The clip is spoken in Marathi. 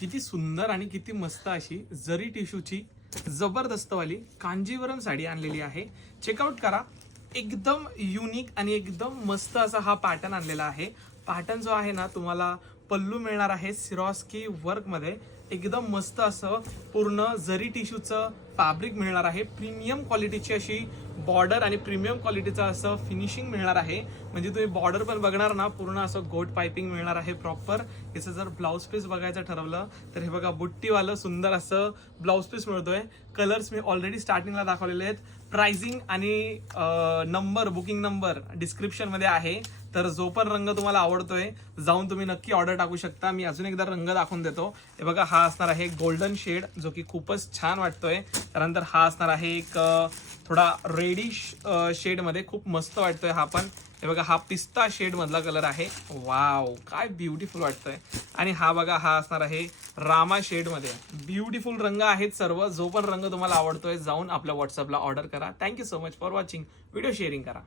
किती सुंदर आणि किती मस्त अशी जरी टिश्यूची जबरदस्त वाली कांजीवरम साडी आणलेली आहे. चेकआउट करा. एकदम युनिक आणि एकदम मस्त असा हा पॅटर्न आणलेला आहे. पॅटर्न जो आहे ना, तुम्हाला पल्लू मिळणार आहे सिरॉस्की वर्क मध्ये. एकदम मस्त असं पूर्ण जरी टिश्यूचं फॅब्रिक मिळणार आहे. प्रीमियम क्वालिटीची अशी बॉर्डर आणि प्रीमियम क्वालिटीचं असं फिनिशिंग मिळणार आहे. म्हणजे तुम्ही बॉर्डर पण बघणार ना, पूर्ण असं गोट पाइपिंग मिळणार आहे प्रॉपर. याचं जर ब्लाऊज पीस बघायचं ठरवलं तर हे बघा, बुट्टीवालं सुंदर असं ब्लाऊज पीस मिळतोय. कलर्स मी ऑलरेडी स्टार्टिंगला दाखवलेले आहेत. प्राइसिंग आणि नंबर, बुकिंग नंबर डिस्क्रिप्शन मध्ये आहे. तर जो पण रंग तुम्हाला आवडतोय जाऊन तुम्ही नक्की ऑर्डर टाकू शकता. मी अजून एकदा रंग दाखवून देतो. हे बघा, हा असणार आहे गोल्डन शेड, जो की खूपच छान वाटतोय. त्यानंतर हा असणार आहे एक थोडा रेडिश शेड मध्ये, खूप मस्त वाटतोय हा पण. हे बघा, हा पिस्ता शेड मधला कलर आहे. वाव, काय ब्युटिफुल वाटतोय. आणि हा बघा, हा असणार आहे रामा शेड मध्ये. ब्युटिफुल रंग आहेत सर्व. जो पण रंग तुम्हाला आवडतोय जाऊन आपल्या व्हॉट्सअपला ऑर्डर करा. Thank you so much for watching. Video sharing करा.